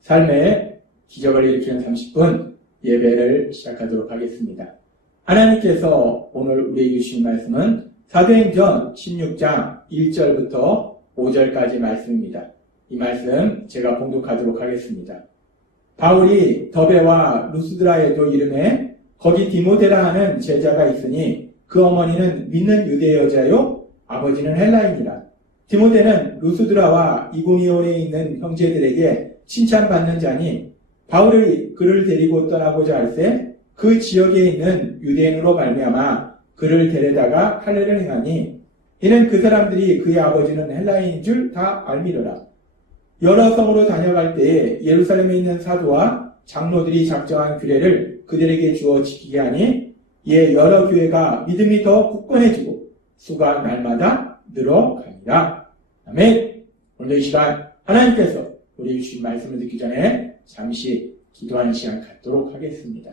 삶의 기적을 일으키는 30분 예배를 시작하도록 하겠습니다. 하나님께서 오늘 우리에게 주신 말씀은 사도행전 16장 1절부터 5절까지 말씀입니다. 이 말씀 제가 봉독하도록 하겠습니다. 바울이 더베와 루스드라에도 이름에 거기 디모데라 하는 제자가 있으니 그 어머니는 믿는 유대 여자요 아버지는 헬라인이라. 디모데는 루스드라와 이고니온에 있는 형제들에게 칭찬받는 자니 바울이 그를 데리고 떠나고자 할 때 그 지역에 있는 유대인으로 말미암아 그를 데려다가 할례를 행하니 이는 그 사람들이 그의 아버지는 헬라인인 줄 다 알미러라. 여러 성으로 다녀갈 때에 예루살렘에 있는 사도와 장로들이 작정한 규례를 그들에게 주어 지키게 하니 이에 여러 교회가 믿음이 더 굳건해지고 수가 날마다 늘어가니라. 아멘. 오늘 이 시간 하나님께서 우리 주신 말씀을 듣기 전에 잠시 기도하는 시간 갖도록 하겠습니다.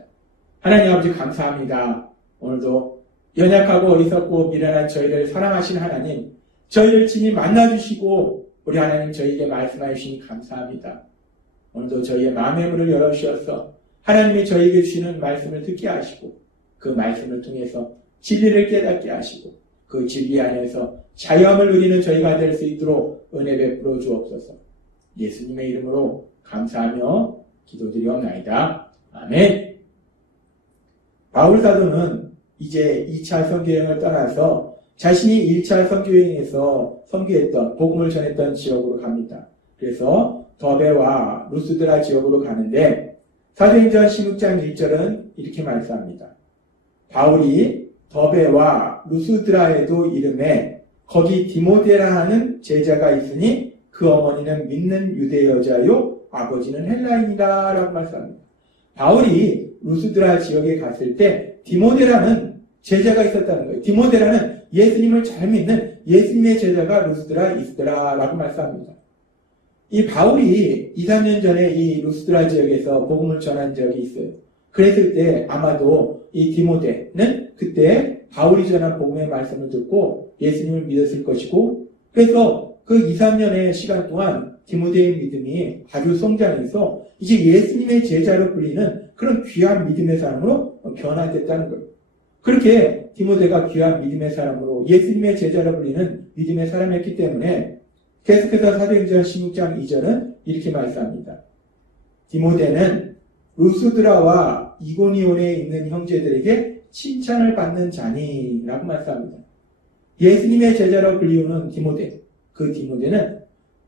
하나님 아버지 감사합니다. 오늘도 연약하고 어리석고 미련한 저희를 사랑하신 하나님, 저희를 친히 만나주시고 우리 하나님 저희에게 말씀해 주시니 감사합니다. 오늘도 저희의 마음의 문을 열어주셔서 하나님이 저희에게 주시는 말씀을 듣게 하시고 그 말씀을 통해서 진리를 깨닫게 하시고 그 진리 안에서 자유함을 누리는 저희가 될 수 있도록 은혜 베풀어 주옵소서. 예수님의 이름으로 감사하며 기도드리옵나이다. 아멘. 바울 사도는 이제 2차 선교여행을 떠나서 자신이 1차 선교여행에서 선교했던 복음을 전했던 지역으로 갑니다. 그래서 더베와 루스드라 지역으로 가는데 사도행전 16장 1절은 이렇게 말씀합니다. 바울이 더베와 루스드라에도 이름에 거기 디모데라 하는 제자가 있으니 그 어머니는 믿는 유대 여자요 아버지는 헬라인이다 라고 말씀합니다. 바울이 루스드라 지역에 갔을 때 디모데라는 제자가 있었다는 거예요. 디모데라는 예수님을 잘 믿는 예수님의 제자가 루스드라에 있더라 라고 말씀합니다. 이 바울이 2, 3년 전에 이 루스드라 지역에서 복음을 전한 적이 있어요. 그랬을 때 아마도 이 디모데는 그때 바울이 전한 복음의 말씀을 듣고 예수님을 믿었을 것이고 그래서 그 2, 3년의 시간 동안 디모데의 믿음이 아주 성장해서 이제 예수님의 제자로 불리는 그런 귀한 믿음의 사람으로 변화됐다는 거예요. 그렇게 디모데가 귀한 믿음의 사람으로 예수님의 제자로 불리는 믿음의 사람이었기 때문에 계속해서 사도행전 16장 2절은 이렇게 말씀합니다. 디모데는 루스드라와 이고니온에 있는 형제들에게 칭찬을 받는 자니 라고 말씀합니다. 예수님의 제자로 불리우는 디모데, 그 디모데는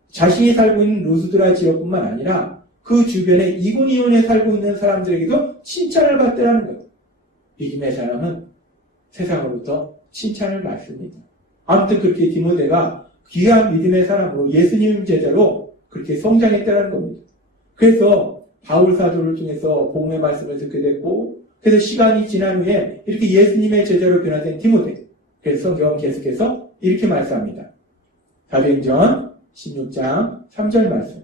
자신이 살고 있는 루스드라 지역뿐만 아니라 그 주변에 이고니온에 살고 있는 사람들에게도 칭찬을 받더라는 거예요. 믿음의 사람은 세상으로부터 칭찬을 받습니다. 아무튼 그렇게 디모데가 귀한 믿음의 사람으로 예수님 제자로 그렇게 성장했다는 겁니다. 그래서 바울 사도를 통해서 복음의 말씀을 듣게 됐고 그래서 시간이 지난 후에 이렇게 예수님의 제자로 변화된 디모데. 그래서 성경은 계속해서 이렇게 말씀합니다. 사도행전 16장 3절 말씀.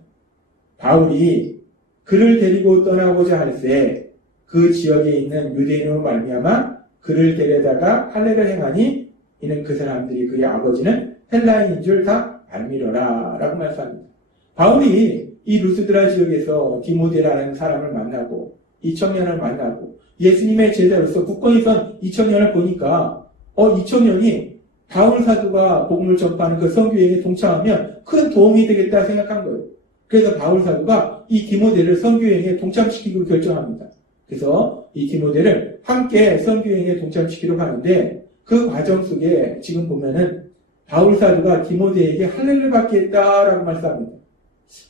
바울이 그를 데리고 떠나고자 할 때 그 지역에 있는 유대인으로 말미암아 그를 데려다가 할례를 행하니 이는 그 사람들이 그의 아버지는 헬라인인 줄 다 알미러라 라고 말씀합니다. 바울이 이 루스드라 지역에서 디모데라는 사람을 만나고 이 청년을 만나고 예수님의 제자로서 굳건히 선 이 청년을 보니까 이 청년이 바울 사도가 복음을 전파하는 그 선교여행에 동참하면 큰 도움이 되겠다 생각한 거예요. 그래서 바울 사도가 이 디모데를 선교여행에 동참시키기로 결정합니다. 그래서 이 디모데를 함께 선교여행에 동참시키려고 하는데 그 과정 속에 지금 보면은 바울 사도가 디모데에게 할례를 받게 했다라고 말씀합니다.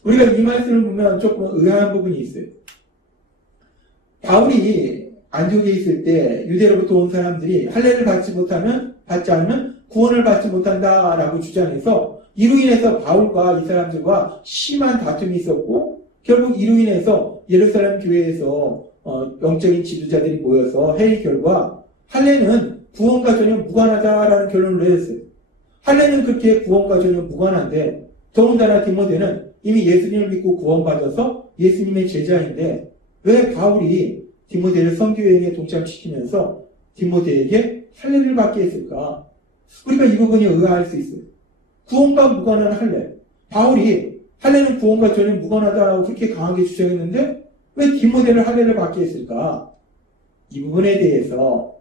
우리가 이 말씀을 보면 조금 의아한 부분이 있어요. 바울이 안디옥에 있을 때 유대로부터 온 사람들이 할례를 받지 않으면 구원을 받지 못한다라고 주장해서 이로 인해서 바울과 이 사람들과 심한 다툼이 있었고 결국 이로 인해서 예루살렘 교회에서 영적인 지도자들이 모여서 회의 결과 할례는 구원과 전혀 무관하다라는 결론을 내렸어요. 할례는 그렇게 구원과 전혀 무관한데 더군다나 디모데는 이미 예수님을 믿고 구원받아서 예수님의 제자인데 왜 바울이 디모데를 선교여행에 동참시키면서 디모데에게 할례를 받게 했을까? 우리가 이 부분이 의아할 수 있어요. 구원과 무관한 할례. 바울이 할례는 구원과 전혀 무관하다고 그렇게 강하게 주장했는데 왜 디모데를 할례를 받게 했을까? 이 부분에 대해서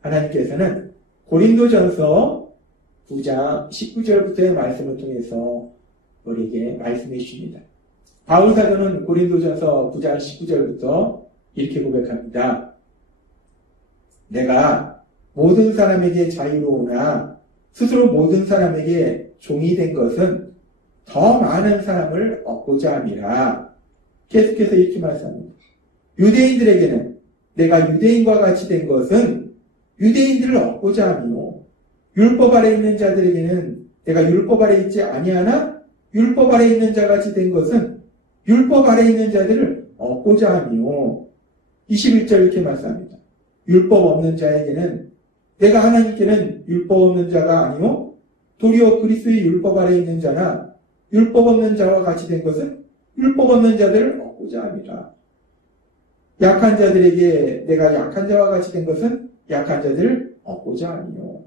하나님께서는 고린도전서 9장 19절부터의 말씀을 통해서 우리에게 말씀해 주십니다. 바울 사도는 고린도전서 9장 19절부터 이렇게 고백합니다. 내가 모든 사람에게 자유로우나 스스로 모든 사람에게 종이 된 것은 더 많은 사람을 얻고자 함이라. 계속해서 이렇게 말씀합니다. 유대인들에게는 내가 유대인과 같이 된 것은 유대인들을 얻고자 함이요. 율법 아래 있는 자들에게는 내가 율법 아래 있지 아니하나 율법 아래 있는 자같이 된 것은 율법 아래 있는 자들을 얻고자 함이요. 21절 이렇게 말씀합니다. 율법 없는 자에게는 내가 하나님께는 율법 없는 자가 아니요 도리어 그리스도의 율법 아래 있는 자나 율법 없는 자와 같이 된 것은 율법 없는 자들을 얻고자 함이라. 약한 자들에게 내가 약한 자와 같이 된 것은 약한 자들을 얻고자 함이요.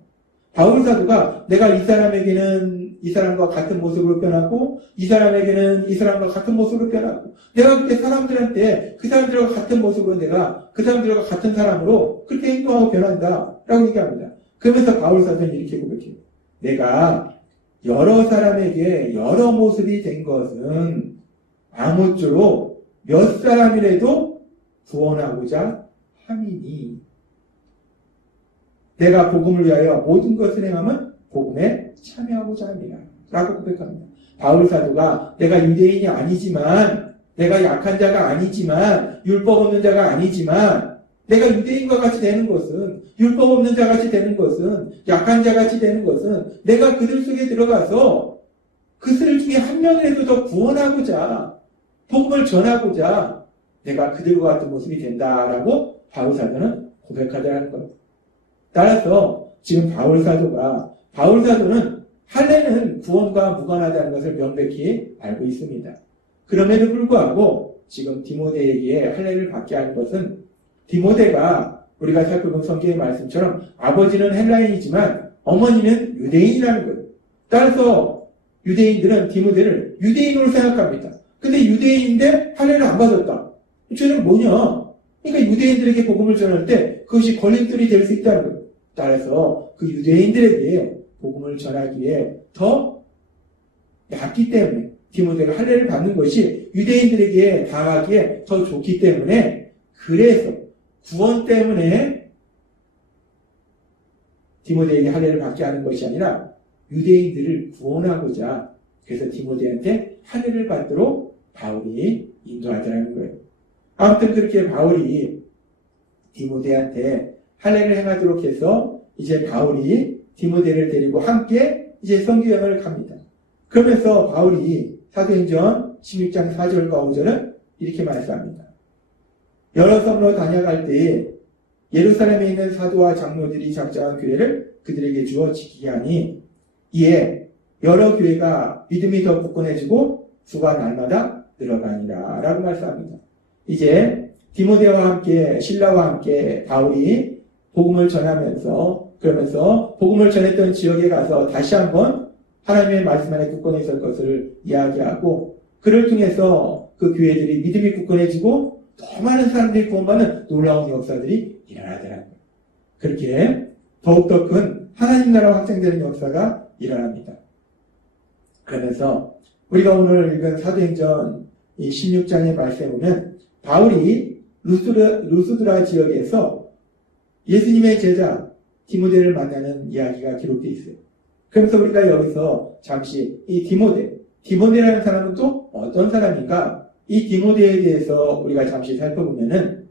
바울 사도가 내가 이 사람에게는 이 사람과 같은 모습으로 변하고 이 사람에게는 이 사람과 같은 모습으로 변하고 내가 그렇게 사람들한테 그 사람들과 같은 모습으로 내가 그 사람들과 같은 사람으로 그렇게 행동하고 변한다 라고 얘기합니다. 그러면서 바울 사도는 이렇게 고백해요. 내가 여러 사람에게 여러 모습이 된 것은 아무쪼록 몇 사람이라도 구원하고자 함이니 내가 복음을 위하여 모든 것을 행하면 복음에 참여하고자 합니다. 라고 고백합니다. 바울 사도가 내가 유대인이 아니지만 내가 약한 자가 아니지만 율법 없는 자가 아니지만 내가 유대인과 같이 되는 것은 율법 없는 자같이 되는 것은 약한 자같이 되는 것은 내가 그들 속에 들어가서 그들 중에 한 명이라도 더 구원하고자 복음을 전하고자 내가 그들과 같은 모습이 된다라고 바울 사도는 고백하더라는 거예요. 따라서 지금 바울 사도는 할례는 구원과 무관하다는 것을 명백히 알고 있습니다. 그럼에도 불구하고 지금 디모데에게 할례를 받게 하는 것은 디모데가 우리가 살펴본 성경의 말씀처럼 아버지는 헬라인이지만 어머니는 유대인이라는 거예요. 따라서 유대인들은 디모데를 유대인으로 생각합니다. 근데 유대인인데 할례를 안 받았다. 죄는 뭐냐? 그러니까 유대인들에게 복음을 전할 때 그것이 걸림돌이 될 수 있다는 거예요. 따라서 그 유대인들에게 복음을 전하기에 더 낫기 때문에 디모데가 할례를 받는 것이 유대인들에게 다하기에 더 좋기 때문에 그래서 구원 때문에 디모데에게 할례를 받게 하는 것이 아니라 유대인들을 구원하고자 그래서 디모데한테 할례를 받도록 바울이 인도하더라는 거예요. 아무튼 그렇게 바울이 디모데한테 할례를 행하도록 해서 이제 바울이 디모데를 데리고 함께 이제 선교여행을 갑니다. 그러면서 바울이 사도행전 16장 4절과 5절은 이렇게 말씀합니다. 여러 섬으로 다녀갈 때에 예루살렘에 있는 사도와 장로들이 작정한 교회를 그들에게 주어 지키게 하니 이에 여러 교회가 믿음이 더 굳건해지고 수가 날마다 늘어가니라 라고 말씀합니다. 이제 디모데와 함께 신라와 함께 바울이 복음을 전하면서 그러면서 복음을 전했던 지역에 가서 다시 한번 하나님의 말씀 안에 굳건해 있을 것을 이야기하고 그를 통해서 그 교회들이 믿음이 굳건해지고 더 많은 사람들이 구원받는 놀라운 역사들이 일어나더라는 거예요. 그렇게 더욱더 큰 하나님 나라가 확장되는 역사가 일어납니다. 그러면서 우리가 오늘 읽은 사도행전 16장의 말씀에 보면 바울이 루스드라 지역에서 예수님의 제자 디모데를 만나는 이야기가 기록되어 있어요. 그래서 우리가 여기서 잠시 이 디모데라는 사람은 또 어떤 사람인가? 이 디모데에 대해서 우리가 잠시 살펴보면은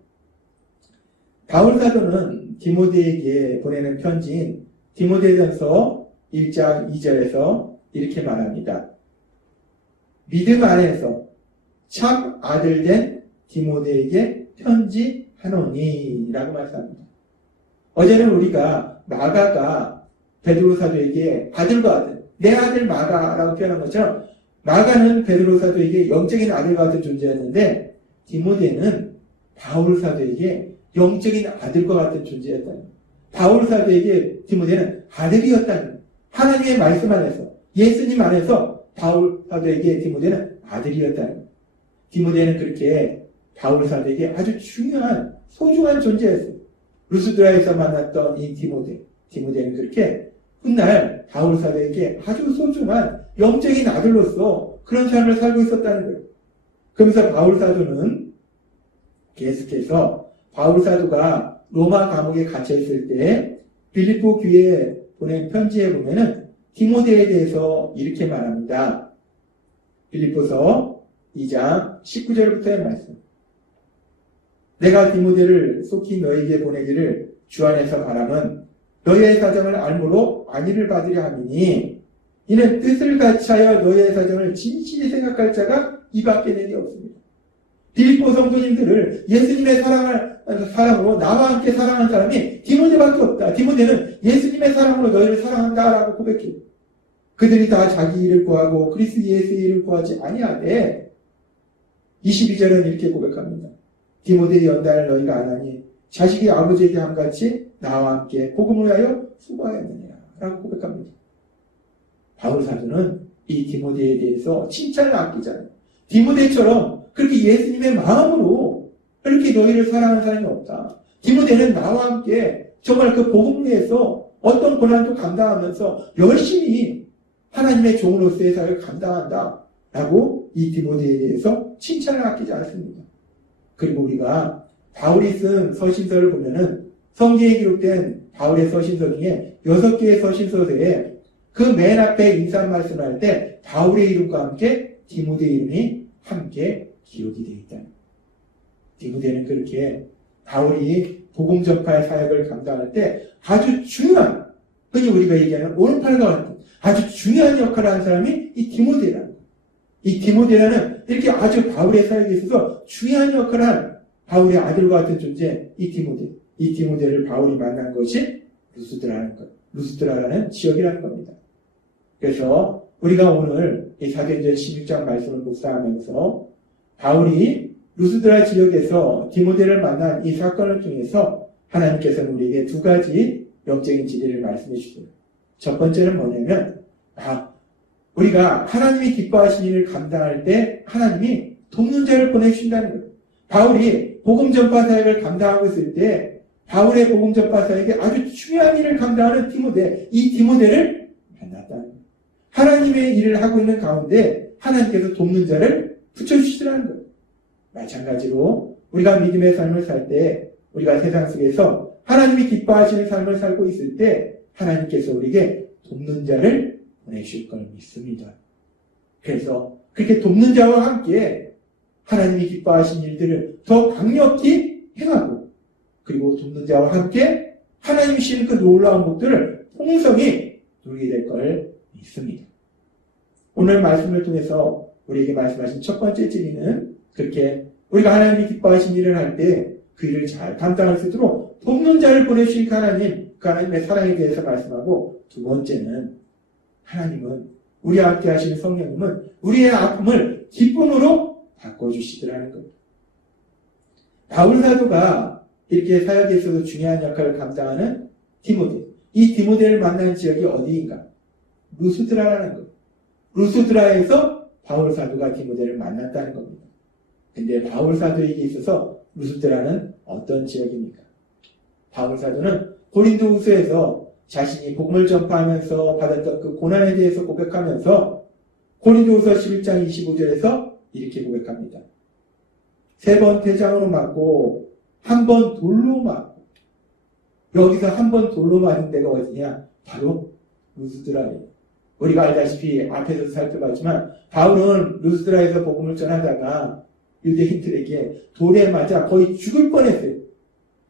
바울 사도는 디모데에게 보내는 편지인 디모데전서 1장 2절에서 이렇게 말합니다. 믿음 안에서 참 아들 된 디모데에게 편지하노니 라고 말씀합니다. 어제는 우리가 마가가 베드로 사도에게 아들과 아들, 내 아들 마가라고 표현한 것처럼 마가는 베드로 사도에게 영적인 아들과 같은 존재였는데 디모데는 바울 사도에게 영적인 아들과 같은 존재였다는 거예요. 바울 사도에게 디모데는 아들이었다는 거예요. 하나님의 말씀 안에서, 예수님 안에서 바울 사도에게 디모데는 아들이었다는 거예요. 디모데는 그렇게 바울 사도에게 아주 중요한 소중한 존재였어요. 루스드라에서 만났던 이 디모데는 그렇게 훗날 바울 사도에게 아주 소중한 영적인 아들로서 그런 삶을 살고 있었다는 거예요. 그러면서 바울 사도는 계속해서 바울 사도가 로마 감옥에 갇혀있을 때 빌립보 교회에 보낸 편지에 보면은 디모데에 대해서 이렇게 말합니다. 빌립보서 2장 19절부터의 말씀. 내가 디모데를 속히 너에게 보내기를 주 안에서 바람은 너희의 사정을 알므로 안위를 받으려 함이니 이는 뜻을 같이하여 너희의 사정을 진실히 생각할 자가 이 밖에 내게 없습니다. 빌립보 성도님들을 예수님의 사랑으로 나와 함께 사랑한 사람이 디모데밖에 없다. 디모데는 예수님의 사랑으로 너희를 사랑한다라고 고백해요. 그들이 다 자기 일을 구하고 그리스도 예수의 일을 구하지 아니하되 22절은 이렇게 고백합니다. 디모데의 연단을 너희가 안 하니 자식이 아버지에게 함같이 나와 함께 복음을 위하여 수고하였느니라 라고 고백합니다. 바울 사도는 이 디모데에 대해서 칭찬을 아끼잖아요. 디모데처럼 그렇게 예수님의 마음으로 그렇게 너희를 사랑하는 사람이 없다. 디모데는 나와 함께 정말 그 복음을 위해서 어떤 고난도 감당하면서 열심히 하나님의 종으로서의 사역을 감당한다 라고 이 디모데에 대해서 칭찬을 아끼지 않습니다. 그리고 우리가 바울이 쓴 서신서를 보면은 성경에 기록된 바울의 서신서 중에 6개의 서신서에 그 맨 앞에 인사 말씀을 할 때 바울의 이름과 함께 디모데 이름이 함께 기록이 되어 있다. 디모데는 그렇게 바울이 복음 전파의 사역을 감당할 때 아주 중요한, 흔히 우리가 얘기하는 오른팔과 같은 아주 중요한 역할을 하는 사람이 이 디모데라는 거예요. 이 디모데라는 이렇게 아주 바울의 사역에 있어서 중요한 역할을 한 바울의 아들과 같은 존재, 이 디모데. 이 디모데를 바울이 만난 것이 루스드라라는 지역이라는 겁니다. 그래서 우리가 오늘 이 사도행전 16장 말씀을 묵상하면서 바울이 루스드라 지역에서 디모데를 만난 이 사건을 통해서 하나님께서는 우리에게 두 가지 영적인 진리를 말씀해 주세요. 첫 번째는 뭐냐면 우리가 하나님이 기뻐하신 일을 감당할 때 하나님이 돕는 자를 보내주신다는 거예요. 바울이 복음 전파 사역을 감당하고 있을 때 바울의 복음 전파 사역에 아주 중요한 일을 감당하는 디모데, 이 디모데를 만났다는 거예요. 하나님의 일을 하고 있는 가운데 하나님께서 돕는 자를 붙여주시더라는 거예요. 마찬가지로 우리가 믿음의 삶을 살 때 우리가 세상 속에서 하나님이 기뻐하시는 삶을 살고 있을 때 하나님께서 우리에게 돕는 자를 보내실 걸 믿습니다. 그래서 그렇게 돕는 자와 함께 하나님이 기뻐하신 일들을 더 강력히 행하고 그리고 돕는 자와 함께 하나님이 주시는 그 놀라운 복들을 풍성히 누리게 될 걸 믿습니다. 오늘 말씀을 통해서 우리에게 말씀하신 첫 번째 진리는 그렇게 우리가 하나님이 기뻐하신 일을 할 때 그 일을 잘 감당할 수 있도록 돕는 자를 보내주신 하나님, 그 하나님의 사랑에 대해서 말씀하고 두 번째는 하나님은 우리와 함께 하시는 성령님은 우리의 아픔을 기쁨으로 바꿔주시더라는 겁니다. 바울 사도가 이렇게 사역에 있어서 중요한 역할을 감당하는 디모데, 이 디모데를 만난 지역이 어디인가? 루스드라라는 것. 루스드라에서 바울 사도가 디모데를 만났다는 겁니다. 근데 바울 사도에게 있어서 루스드라는 어떤 지역입니까? 바울 사도는 고린도후서에서 자신이 복음을 전파하면서 받았던 그 고난에 대해서 고백하면서 고린도후서 11장 25절에서 이렇게 고백합니다. 3번 태장으로 맞고 1번 돌로 맞고, 여기서 1번 돌로 맞은 데가 어디냐? 바로 루스드라예요. 우리가 알다시피 앞에서 살펴봤지만 바울은 루스드라에서 복음을 전하다가 유대인들에게 돌에 맞아 거의 죽을 뻔했어요.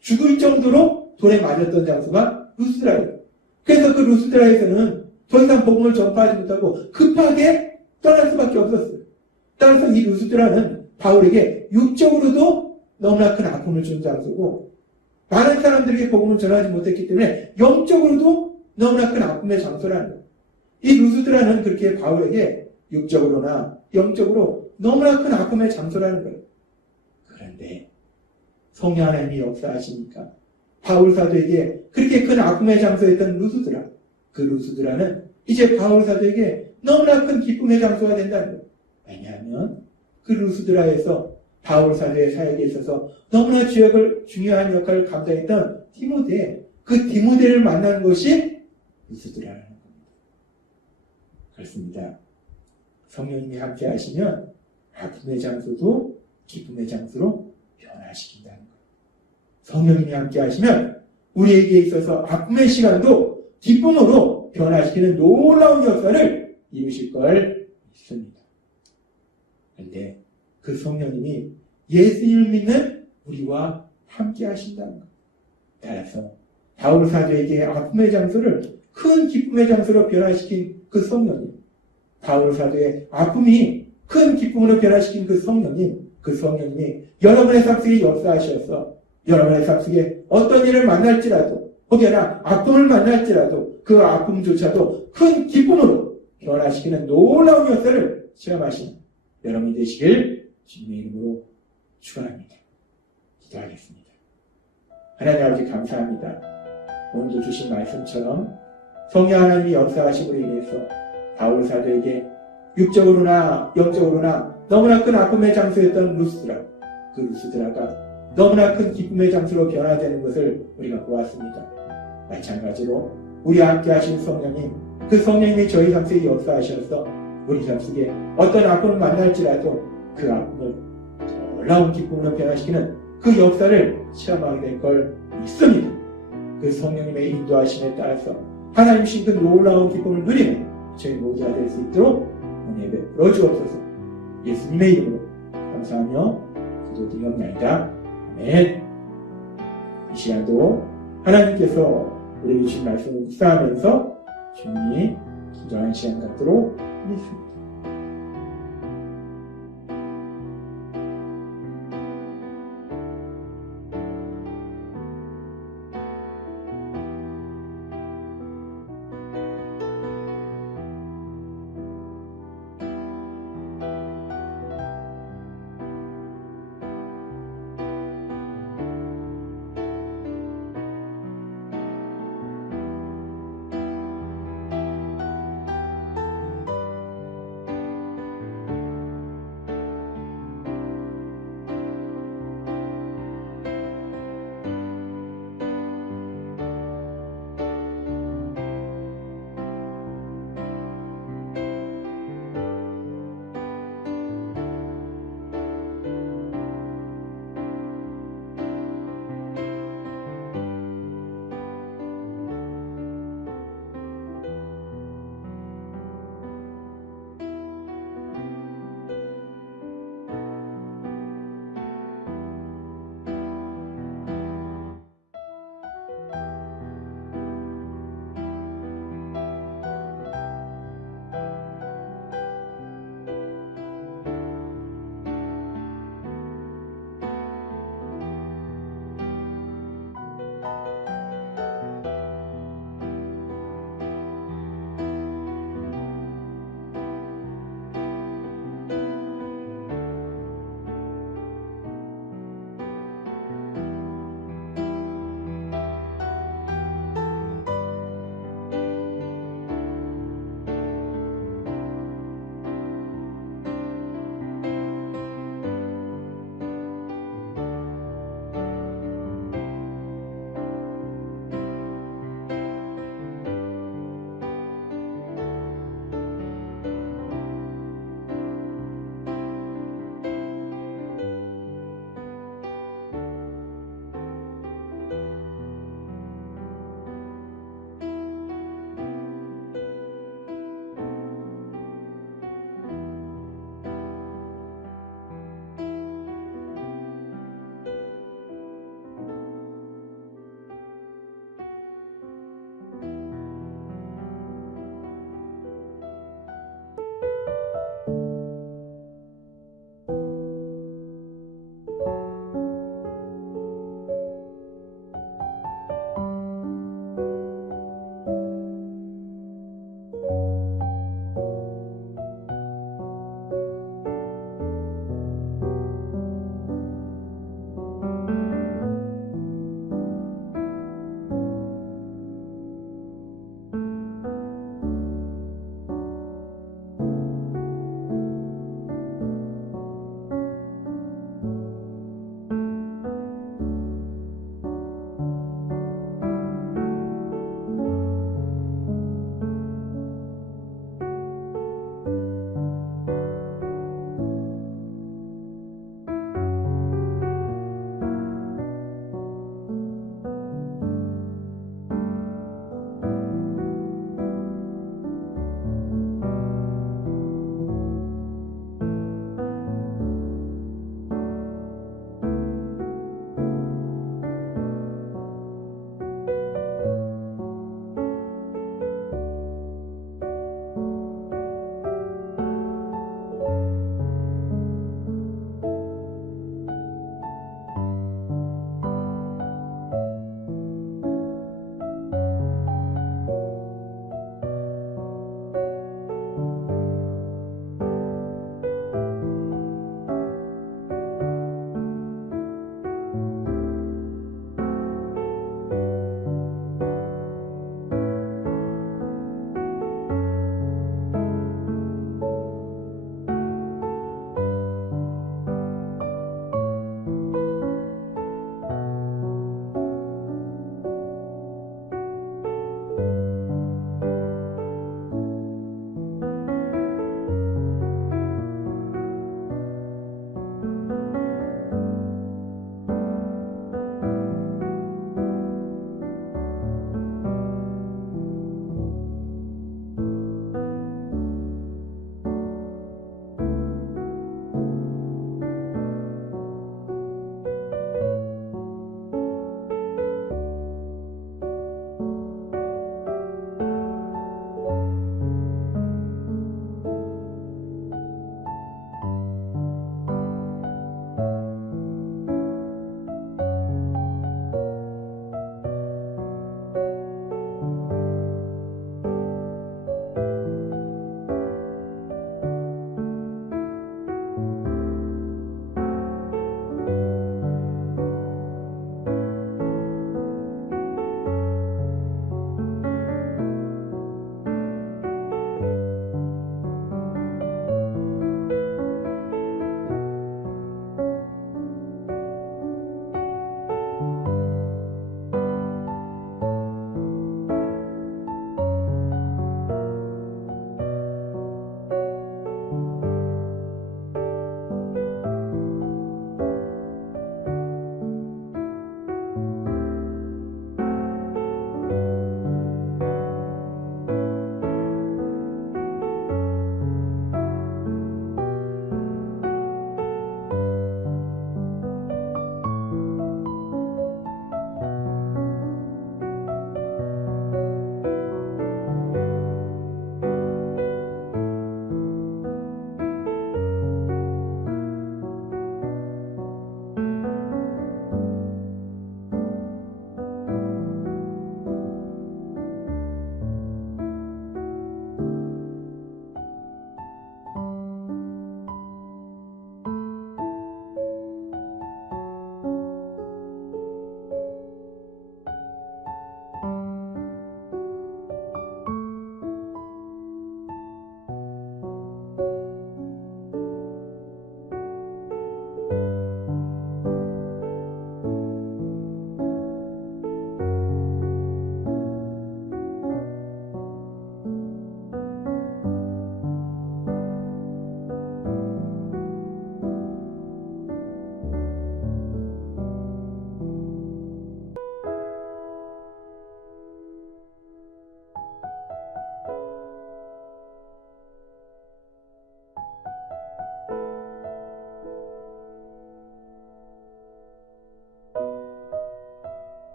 죽을 정도로 돌에 맞았던 장소가 루스드라예요. 그래서 그 루스드라에서는 더 이상 복음을 전파하지 못하고 급하게 떠날 수밖에 없었어요. 따라서 이 루스드라는 바울에게 육적으로도 너무나 큰 아픔을 준 장소고 많은 사람들에게 복음을 전하지 못했기 때문에 영적으로도 너무나 큰 아픔의 장소라는 거예요. 이 루스드라는 그렇게 바울에게 육적으로나 영적으로 너무나 큰 아픔의 장소라는 거예요. 그런데 성령 하나님이 역사하시니까 바울 사도에게 그렇게 큰 아픔의 장소였던 루스드라, 그 루스드라는 이제 바울 사도에게 너무나 큰 기쁨의 장소가 된다는 거예요. 왜냐하면 그 루스드라에서 바울 사도의 사역에 있어서 너무나 중요한 역할을 감당했던 디모데, 그 디모데를 만난 것이 루스드라라는 겁니다. 그렇습니다. 성령님이 함께 하시면 아픔의 장소도 기쁨의 장소로 변화시킨다는 거예요. 성령님이 함께 하시면 우리에게 있어서 아픔의 시간도 기쁨으로 변화시키는 놀라운 역사를 이루실 걸 믿습니다. 그런데 그 성령님이 예수님을 믿는 우리와 함께 하신다는 것. 따라서 바울 사도에게 아픔의 장소를 큰 기쁨의 장소로 변화시킨 그 성령님, 바울 사도의 아픔이 큰 기쁨으로 변화시킨 그 성령님이 여러분의 삶 속에 역사하셔서 여러분의 삶 속에 어떤 일을 만날지라도 혹여나 아픔을 만날지라도 그 아픔조차도 큰 기쁨으로 변화시키는 놀라운 역사를 체험하신 여러분이 되시길 주님의 이름으로 축원합니다. 기도하겠습니다. 하나님 아버지 감사합니다. 오늘도 주신 말씀처럼 성령 하나님이 역사하심으로 인해서 바울 사도에게 육적으로나 영적으로나 너무나 큰 아픔의 장소였던 루스드라, 그 루스드라가 너무나 큰 기쁨의 장소로 변화되는 것을 우리가 보았습니다. 마찬가지로 우리와 함께 하신 성령님, 그 성령님이 저희 삶 속에 역사하셔서 우리 삶 속에 어떤 아픔을 만날지라도 그 아픔을 놀라운 기쁨으로 변화시키는 그 역사를 체험하게 될 걸 믿습니다. 그 성령님의 인도하심에 따라서 하나님 주신 그 놀라운 기쁨을 누리는 저희 모두가 될 수 있도록 은혜 베풀어 주옵소서. 예수님의 이름으로 감사하며 기도드리옵나이다. 아멘. 이 시간도 하나님께서 우리에게 주신 말씀을 묵상하면서 주님이 기도하는 시간 갖도록 하겠습니다.